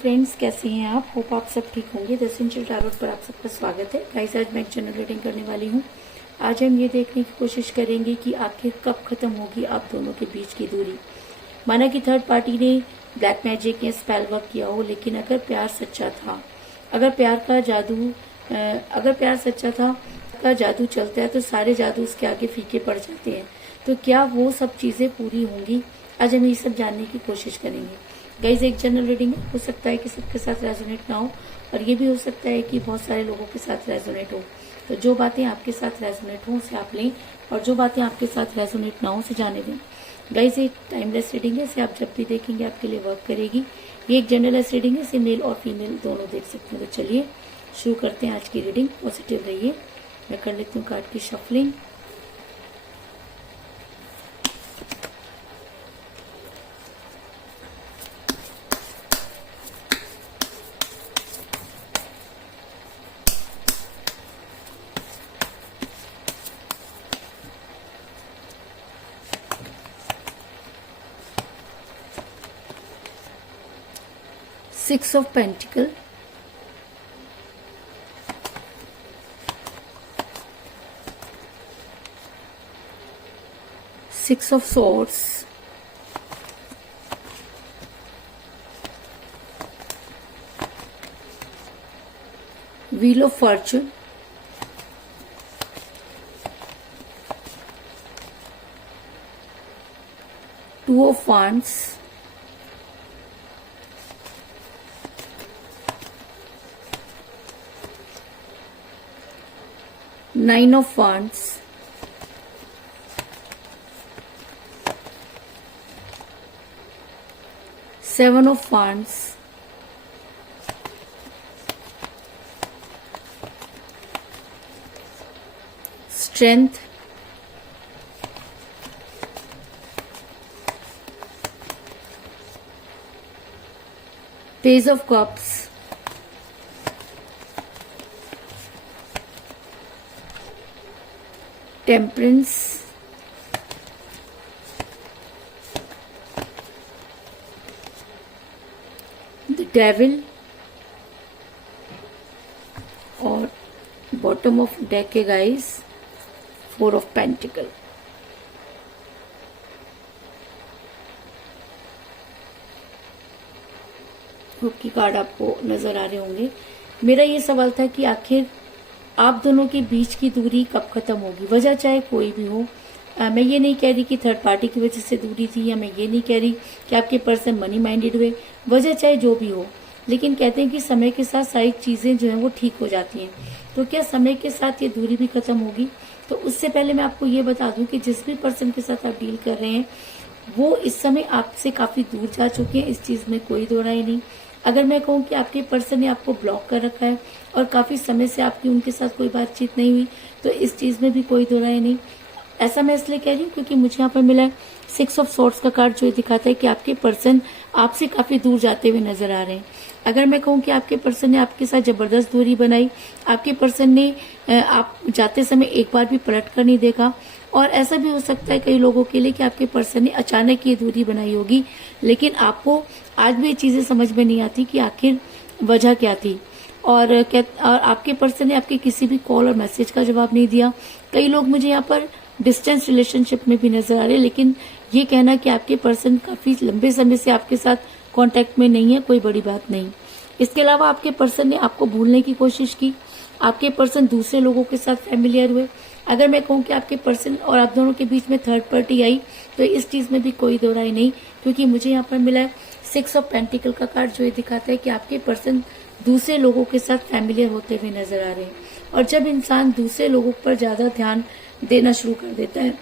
Friends, कैसे हैं आप? होप आप सब ठीक होंगे। द एसेंशियल टैरोट पर आप सबका स्वागत है। गाइस, आज मैं एक जनरल रीडिंग करने वाली हूँ। आज हम ये देखने की कोशिश करेंगे कि आखिर कब खत्म होगी आप दोनों के बीच की दूरी। माना कि थर्ड पार्टी ने ब्लैक मैजिक या स्पेल वर्क किया हो, लेकिन अगर प्यार सच्चा था, अगर प्यार सच्चा था का जादू चलता है तो सारे जादू उसके आगे फीके पड़ जाते हैं। तो क्या वो सब चीजें पूरी होंगी? आज हम ये सब जानने की कोशिश करेंगे। गाइज, एक जनरल रीडिंग हो सकता है कि सबके साथ रेजोनेट ना हो, और ये भी हो सकता है कि बहुत सारे लोगों के साथ रेजोनेट हो। तो जो बातें आपके साथ रेजोनेट हो उसे आप लें, और जो बातें आपके साथ रेजोनेट ना हो उसे जाने दें। गाइज, एक टाइमलेस रीडिंग है, इसे आप जब भी देखेंगे आपके लिए वर्क करेगी। ये एक जनरलेस रीडिंग है, इसे मेल और फीमेल दोनों देख सकते हैं। तो चलिए शुरू करते हैं आज की रीडिंग। पॉजिटिव रहिए। मैं कर लेती हूँ कार्ड की shuffling. Six of Pentacles, Six of Swords, Wheel of Fortune, Two of Wands, Nine of Wands, Seven of Wands, Strength, Page of Cups, Temperance, The Devil, और बॉटम ऑफ डेक है guys, four of pentacle. Hook की card आपको नजर आ रहे होंगे। मेरा ये सवाल था कि आखिर आप दोनों के बीच की दूरी कब खत्म होगी। वजह चाहे कोई भी हो। मैं ये नहीं कह रही कि थर्ड पार्टी की वजह से दूरी थी, या मैं ये नहीं कह रही कि आपके पर्सन मनी माइंडेड हुए। वजह चाहे जो भी हो, लेकिन कहते हैं कि समय के साथ सारी चीजें जो है वो ठीक हो जाती हैं। तो क्या समय के साथ ये दूरी भी खत्म होगी? तो उससे पहले मैं आपको ये बता दूं कि जिस भी पर्सन के साथ आप डील कर रहे हैं वो इस समय आपसे काफी दूर जा चुके हैं। इस चीज में कोई दो राय नहीं। अगर मैं कहूँ कि आपके पर्सन ने आपको ब्लॉक कर रखा है और काफी समय से आपकी उनके साथ कोई बातचीत नहीं हुई, तो इस चीज में भी कोई दो राय नहीं। ऐसा मैं इसलिए कह रही हूँ क्योंकि मुझे यहाँ पर मिला है सिक्स ऑफ सॉर्ड्स का कार्ड, जो दिखाता है कि आपके पर्सन आपसे काफी दूर जाते हुए नजर आ रहे हैं। अगर मैं कहूँ कि आपके पर्सन ने आपके साथ जबरदस्त दूरी बनाई, आपके पर्सन ने आप जाते समय एक बार भी पलट कर नहीं देखा, और ऐसा भी हो सकता है कई लोगों के लिए कि आपके पर्सन ने अचानक ये दूरी बनाई होगी, लेकिन आपको आज भी ये चीजें समझ में नहीं आती कि आखिर वजह क्या थी। और आपके पर्सन ने आपके किसी भी कॉल और मैसेज का जवाब नहीं दिया। कई लोग मुझे यहाँ पर डिस्टेंस रिलेशनशिप में भी नजर आ रहे हैं, लेकिन ये कहना कि आपके पर्सन काफी लंबे समय से आपके साथ कांटेक्ट में नहीं है, कोई बड़ी बात नहीं। इसके अलावा आपके पर्सन ने आपको भूलने की कोशिश की। आपके पर्सन दूसरे लोगों के साथ फैमिलियर हुए। अगर मैं कहूँ कि आपके पर्सन और आप दोनों के बीच में थर्ड पार्टी आई, तो इस चीज में भी कोई दो राय नहीं, क्योंकि मुझे यहाँ पर मिला है सिक्स ऑफ पेंटिकल का कार्ड, जो ये दिखाता है कि आपके पर्सन दूसरे लोगों के साथ फैमिलियर होते हुए नजर आ रहे हैं। और जब इंसान दूसरे लोगों पर ज्यादा ध्यान देना शुरू कर देता है,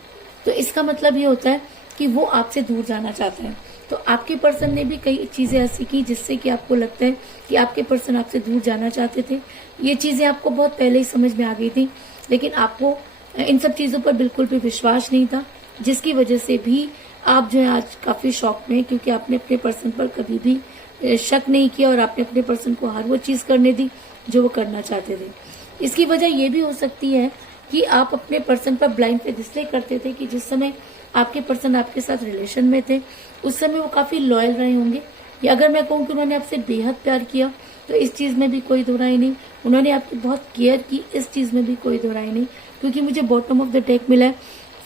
तो इसका मतलब ये होता है कि वो आपसे दूर जाना चाहता है। तो आपके पर्सन ने भी कई चीजें ऐसी की जिससे कि आपको लगता है कि आपके पर्सन आपसे दूर जाना चाहते थे। ये चीजें आपको बहुत पहले ही समझ में आ गई थी, लेकिन आपको इन सब चीजों पर बिल्कुल भी विश्वास नहीं था, जिसकी वजह से भी आप जो है आज काफी शॉक में हैं, क्योंकि आपने अपने पर्सन पर कभी भी शक नहीं किया और आपने अपने पर्सन को हर वो चीज करने दी जो वो करना चाहते थे। इसकी वजह ये भी हो सकती है कि आप अपने पर्सन पर ब्लाइंड फेथ इसलिए करते थे कि जिस समय आपके पर्सन आपके साथ रिलेशन में थे उस समय वो काफी लॉयल रहे होंगे, या अगर मैं कहूँ कि उन्होंने आपसे बेहद प्यार किया, तो इस चीज में भी कोई दो राय नहीं। उन्होंने आपकी बहुत केयर की, इस चीज में भी कोई दो राय नहीं। क्योंकि मुझे बॉटम ऑफ द डेक मिला है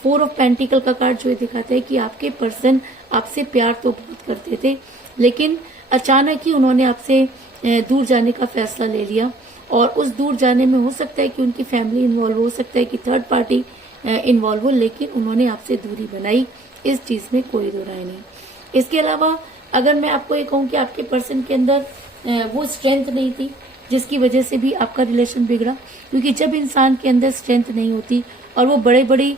4 ऑफ पेंटिकल का कार्ड, जो ये दिखाता है कि आपके पर्सन आपसे प्यार तो बहुत करते थे, लेकिन अचानक ही उन्होंने आपसे दूर जाने का फैसला ले लिया। और उस दूर जाने में हो सकता है कि उनकी फैमिली इन्वॉल्व हो सकता है कि थर्ड पार्टी इन्वॉल्व हो, लेकिन उन्होंने आपसे दूरी बनाई, इस चीज में कोई दो राय नहीं। इसके अलावा अगर मैं आपको ये कहूँ कि आपके पर्सन के अंदर वो स्ट्रेंथ नहीं थी, जिसकी वजह से भी आपका रिलेशन बिगड़ा। क्योंकि जब इंसान के अंदर स्ट्रेंथ नहीं होती और वो बड़े बड़े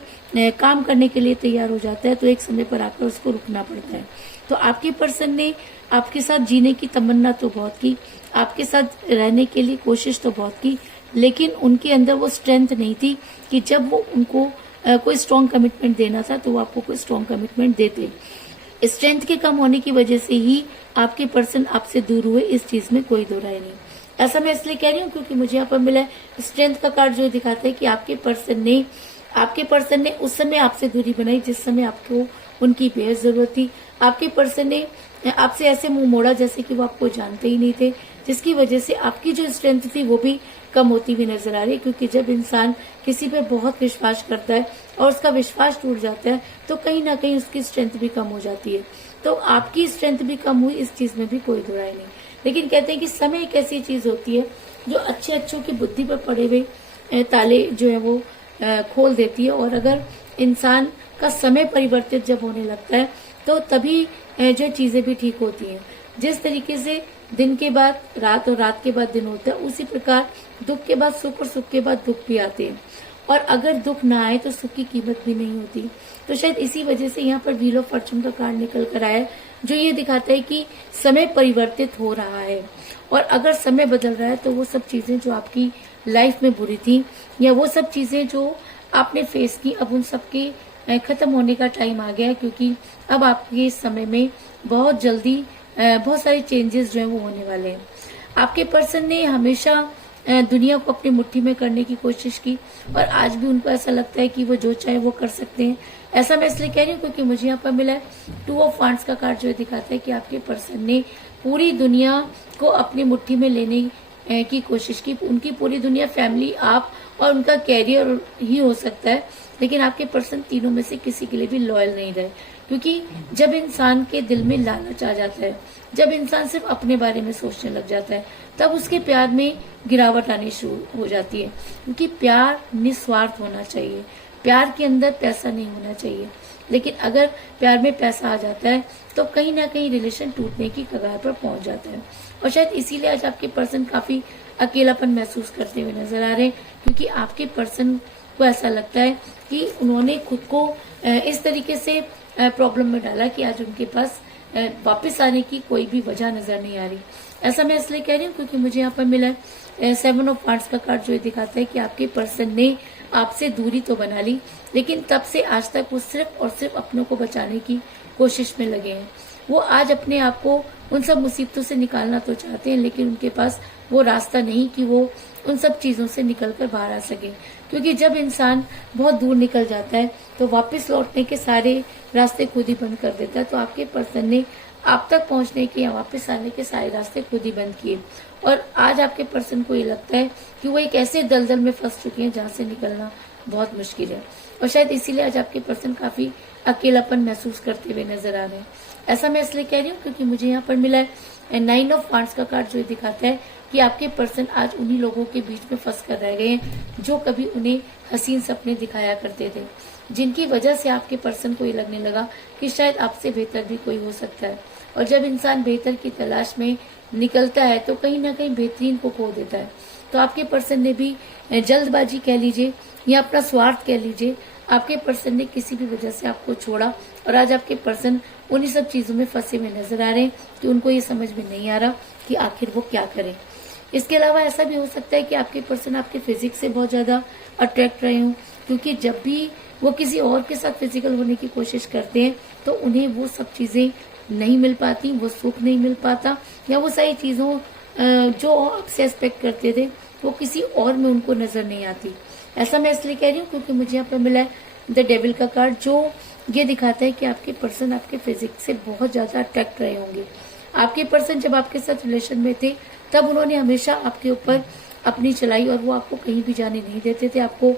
काम करने के लिए तैयार हो जाता है, तो एक समय पर आकर उसको रुकना पड़ता है। तो आपके पर्सन ने आपके साथ जीने की तमन्ना तो बहुत की, आपके साथ रहने के लिए कोशिश तो बहुत की, लेकिन उनके अंदर वो स्ट्रेंथ नहीं थी कि जब वो उनको कोई स्ट्रॉन्ग कमिटमेंट देना था तो वो आपको कोई स्ट्रॉन्ग कमिटमेंट देते। स्ट्रेंथ के कम होने की वजह से ही आपके पर्सन आपसे दूर हुए, इस चीज में कोई दो राय नहीं। ऐसा मैं इसलिए कह रही हूँ क्योंकि मुझे यहाँ पर मिला है स्ट्रेंथ का कार्ड, जो दिखाता है कि आपके पर्सन ने उस समय आपसे दूरी बनाई जिस समय आपको उनकी बेहद जरूरत थी। आपके पर्सन ने आपसे ऐसे मुंह मोड़ा जैसे कि वो आपको जानते ही नहीं थे, जिसकी वजह से आपकी जो स्ट्रेंथ थी वो भी कम होती हुई नजर आ रही है। क्योंकि जब इंसान किसी पे बहुत विश्वास करता है और उसका विश्वास टूट जाता है, तो कहीं ना कहीं उसकी स्ट्रेंथ भी कम हो जाती है। तो आपकी स्ट्रेंथ भी कम हुई, इस चीज में भी कोई दो राय नहीं। लेकिन कहते हैं कि समय एक ऐसी चीज होती है जो अच्छों की बुद्धि पर पड़े हुए ताले जो है वो खोल देती है। और अगर इंसान का समय परिवर्तित जब होने लगता है, तो तभी जो चीजें भी ठीक होती हैं। जिस तरीके से दिन के बाद रात और रात के बाद दिन होता है, उसी प्रकार दुख के बाद सुख और सुख के बाद दुख भी आते हैं। और अगर दुख ना आए तो सुख की कीमत भी नहीं होती। तो शायद इसी वजह से यहाँ पर व्हील ऑफ फॉर्चून का कार्ड निकल कर आया है, जो ये दिखाता है कि समय परिवर्तित हो रहा है। और अगर समय बदल रहा है तो वो सब चीजें जो आपकी लाइफ में बुरी थी, या वो सब चीजें जो आपने फेस की, अब उन सबके खत्म होने का टाइम आ गया है। क्योंकि अब आपके इस समय में बहुत जल्दी बहुत सारे चेंजेस जो है वो होने वाले हैं। आपके पर्सन ने हमेशा दुनिया को अपनी मुट्ठी में करने की कोशिश की, और आज भी उनको ऐसा लगता है कि वो जो चाहे वो कर सकते हैं। ऐसा मैं इसलिए कह रही हूँ क्योंकि मुझे यहाँ पर मिला है 2 ऑफ वांड्स का कार्ड, जो दिखाता है कि आपके पर्सन ने पूरी दुनिया को अपनी मुट्ठी में लेने की कोशिश की। उनकी पूरी दुनिया फैमिली, आप और उनका कैरियर ही हो सकता है, लेकिन आपके पर्सन तीनों में से किसी के लिए भी लॉयल नहीं रहे। क्योंकि जब इंसान के दिल में लालच आ जाता है, जब इंसान सिर्फ अपने बारे में सोचने लग जाता है, तब उसके प्यार में गिरावट आनी शुरू हो जाती है। क्योंकि प्यार निस्वार्थ होना चाहिए, प्यार के अंदर पैसा नहीं होना चाहिए। लेकिन अगर प्यार में पैसा आ जाता है तो कहीं ना कहीं रिलेशन टूटने की कगार पर पहुंच जाता है। और शायद इसीलिए आज आपके पर्सन काफी अकेलापन महसूस करते हुए नजर आ रहे हैं। क्योंकि आपके पर्सन को ऐसा लगता है कि उन्होंने खुद को इस तरीके से प्रॉब्लम में डाला कि आज उनके पास वापस आने की कोई भी वजह नजर नहीं आ रही। ऐसा मैं इसलिए कह रही हूँ क्योंकि मुझे यहाँ पर मिला है 7 ऑफ वांड्स का कार्ड, जो दिखाता है कि आपके पर्सन ने आपसे दूरी तो बना ली, लेकिन तब से आज तक वो सिर्फ और सिर्फ अपनों को बचाने की कोशिश में लगे हैं। वो आज अपने आप को उन सब मुसीबतों से निकालना तो चाहते हैं, लेकिन उनके पास वो रास्ता नहीं कि वो उन सब चीजों से निकलकर बाहर आ सके। क्योंकि जब इंसान बहुत दूर निकल जाता है तो वापस लौटने के सारे रास्ते खुद ही बंद कर देता है। तो आपके पर्सन ने आप तक पहुंचने के या वापस आने के सारे रास्ते खुद ही बंद किए। और आज आपके पर्सन को ये लगता है कि वो एक ऐसे दलदल में फंस चुके हैं जहां से निकलना बहुत मुश्किल है। और शायद इसीलिए आज आपके पर्सन काफी अकेलापन महसूस करते हुए नजर आ रहे हैं। ऐसा मैं इसलिए कह रही हूँ क्योंकि मुझे यहाँ पर मिला है 9 ऑफ वांड्स का कार्ड, जो दिखाता है कि आपके पर्सन आज उन्हीं लोगों के बीच में फंस कर रह गए हैं जो कभी उन्हें हसीन सपने दिखाया करते थे, जिनकी वजह से आपके पर्सन को ये लगने लगा कि शायद आपसे बेहतर भी कोई हो सकता है। और जब इंसान बेहतर की तलाश में निकलता है तो कहीं ना कहीं बेहतरीन को खो देता है। तो आपके पर्सन ने भी जल्दबाजी कह लीजिए या अपना स्वार्थ कह लीजिए, आपके पर्सन ने किसी भी वजह से आपको छोड़ा, और आज आपके पर्सन उन्हीं सब चीजों में फंसे हुए नजर आ रहे हैं कि उनको ये समझ में नहीं आ रहा कि आखिर वो क्या करें। इसके अलावा ऐसा भी हो सकता है कि आपके पर्सन आपके फिजिक्स से बहुत ज्यादा अट्रैक्ट रहे हों, क्योंकि जब भी वो किसी और के साथ फिजिकल होने की कोशिश करते हैं तो उन्हें वो सब चीजें नहीं मिल पाती, वो सुख नहीं मिल पाता, या वो सारी चीजों जो आपसे एक्सपेक्ट करते थे वो किसी और में उनको नजर नहीं आती। ऐसा मैं इसलिए कह रही हूँ क्योंकि मुझे यहाँ पर मिला है द डेविल का कार्ड, जो ये दिखाता है कि आपके पर्सन आपके फिजिक्स से बहुत ज्यादा अट्रैक्ट रहे होंगे। आपके पर्सन जब आपके साथ रिलेशन में थे तब उन्होंने हमेशा आपके ऊपर अपनी चलाई और वो आपको कहीं भी जाने नहीं देते थे। आपको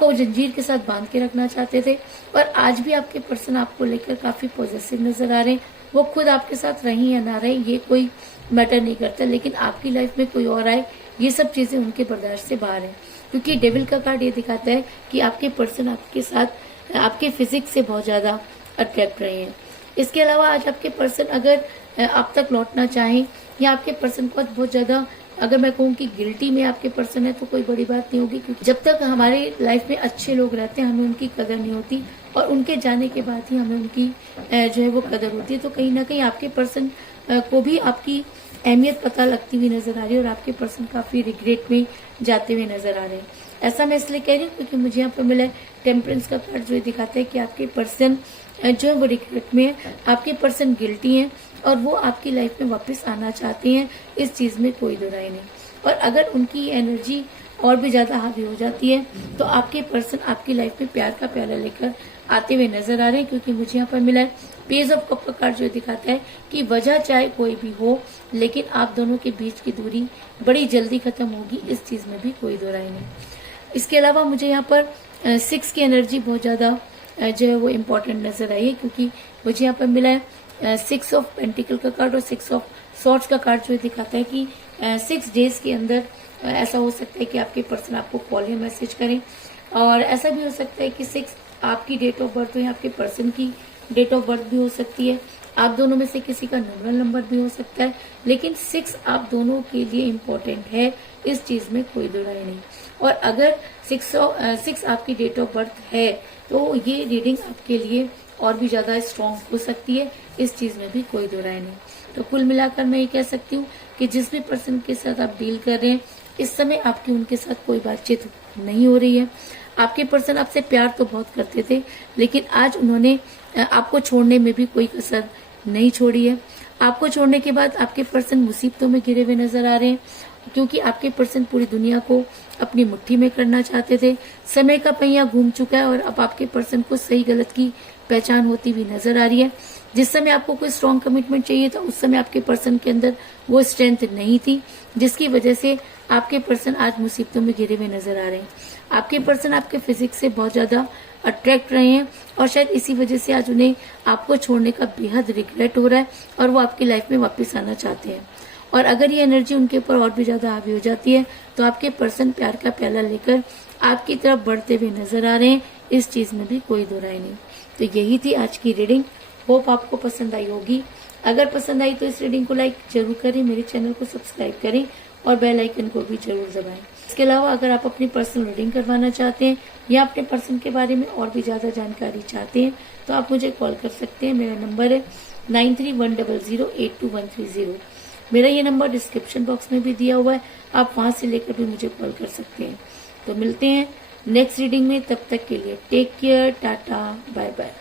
वो जंजीर के साथ बांध के रखना चाहते थे। और आज भी आपके पर्सन आपको लेकर काफी पॉजिटिव नजर आ रहे हैं। वो खुद आपके साथ रही या ना रही ये कोई मैटर नहीं करता, लेकिन आपकी लाइफ में कोई और आए ये सब चीजें उनके बर्दाश्त से बाहर है। क्योंकि डेविल का कार्ड ये दिखाता है कि आपके पर्सन आपके साथ आपके फिजिक्स से बहुत ज्यादा अट्रैक्ट रहे हैं। इसके अलावा आज आपके पर्सन अगर आप तक लौटना चाहें या आपके पर्सन को बहुत ज्यादा अगर मैं कहूँ कि गिल्टी में आपके पर्सन है तो कोई बड़ी बात नहीं होगी, क्योंकि जब तक हमारे लाइफ में अच्छे लोग रहते हैं हमें उनकी कदर नहीं होती और उनके जाने के बाद ही हमें उनकी जो है वो कदर होती है। तो कहीं ना कहीं आपके पर्सन को भी आपकी अहमियत पता लगती हुई नजर आ रही है और आपके पर्सन काफी रिग्रेट में जाते हुए नजर आ रहे हैं। ऐसा मैं इसलिए कह रही हूँ क्योंकि मुझे यहाँ पर मिला है टेम्परेंस का कार्ड, जो दिखाता है कि आपके पर्सन जो है वो रिग्रेट में है, आपके पर्सन गिल्टी हैं और वो आपकी लाइफ में वापस आना चाहते हैं। इस चीज में कोई दो राय नहीं। और अगर उनकी एनर्जी और भी ज्यादा हावी हो जाती है तो आपके पर्सन आपकी लाइफ में प्यार का प्याला लेकर आते हुए नजर आ रहे हैं। क्योंकि मुझे यहाँ पर मिला है पेज ऑफ कप का कार्ड, जो दिखाता है कि वजह चाहे कोई भी हो लेकिन आप दोनों के बीच की दूरी बड़ी जल्दी खत्म होगी। इस चीज में भी कोई दो राय नहीं। इसके अलावा मुझे यहाँ पर 6 की एनर्जी बहुत ज्यादा जो है वो इम्पोर्टेंट नजर आई है। क्योंकि मुझे यहाँ पर मिला है 6 ऑफ पेंटिकल का कार्ड और 6 ऑफ सॉर्ड्स का कार्ड, जो दिखाता है कि 6 डेज के अंदर ऐसा हो सकता है कि आपके पर्सन आपको कॉल या मैसेज करें। और ऐसा भी हो सकता है कि 6 आपकी डेट ऑफ बर्थ हो या आपके पर्सन की डेट ऑफ बर्थ भी हो सकती है। आप दोनों में से किसी का न्यूमरल नंबर भी हो सकता है, लेकिन 6 आप दोनों के लिए इम्पोर्टेंट है। इस चीज में कोई दो राय नहीं। और अगर 6 आपकी डेट ऑफ बर्थ है तो ये रीडिंग आपके लिए और भी ज्यादा स्ट्रॉन्ग हो सकती है। इस चीज में भी कोई दो राय नहीं। तो कुल मिलाकर मैं ये कह सकती हूँ कि जिस भी पर्सन के साथ आप डील कर रहे हैं इस समय आपकी उनके साथ कोई बातचीत नहीं हो रही है। आपके पर्सन आपसे प्यार तो बहुत करते थे, लेकिन आज उन्होंने आपको छोड़ने में भी कोई कसर नहीं छोड़ी है। आपको छोड़ने के बाद आपके पर्सन मुसीबतों में घिरे हुए नजर आ रहे हैं, क्योंकि आपके पर्सन पूरी दुनिया को अपनी मुट्ठी में करना चाहते थे। समय का पहिया घूम चुका है और अब आपके पर्सन को सही गलत की पहचान होती हुई नजर आ रही है। जिस समय आपको कोई स्ट्रॉन्ग कमिटमेंट चाहिए था उस समय आपके पर्सन के अंदर वो स्ट्रेंथ नहीं थी, जिसकी वजह से आपके पर्सन आज मुसीबतों में घिरे हुए नजर आ रहे हैं। आपके पर्सन आपके फिजिक्स से बहुत ज्यादा अट्रैक्ट रहे हैं और शायद इसी वजह से आज उन्हें आपको छोड़ने का बेहद रिग्रेट हो रहा है और वो आपकी लाइफ में वापस आना चाहते हैं। और अगर ये एनर्जी उनके ऊपर और भी ज्यादा हावी हो जाती है तो आपके पर्सन प्यार का प्याला लेकर आपकी तरफ बढ़ते हुए नजर आ रहे हैं। इस चीज में भी कोई दो राय नहीं। तो यही थी आज की रीडिंग। होप आपको पसंद आई होगी। अगर पसंद आई तो इस रीडिंग को लाइक जरूर करें, मेरे चैनल को सब्सक्राइब करें और बेल आइकन को भी जरूर दबाएं। इसके अलावा अगर आप अपनी पर्सनल रीडिंग करवाना चाहते हैं या अपने पर्सन के बारे में और भी ज्यादा जानकारी चाहते हैं तो आप मुझे कॉल कर सकते हैं। मेरा नंबर है 9310082130। मेरा ये नंबर डिस्क्रिप्शन बॉक्स में भी दिया हुआ है, आप वहां से लेकर भी मुझे कॉल कर सकते हैं। तो मिलते हैं नेक्स्ट रीडिंग में, तब तक के लिए take care, tata, bye bye.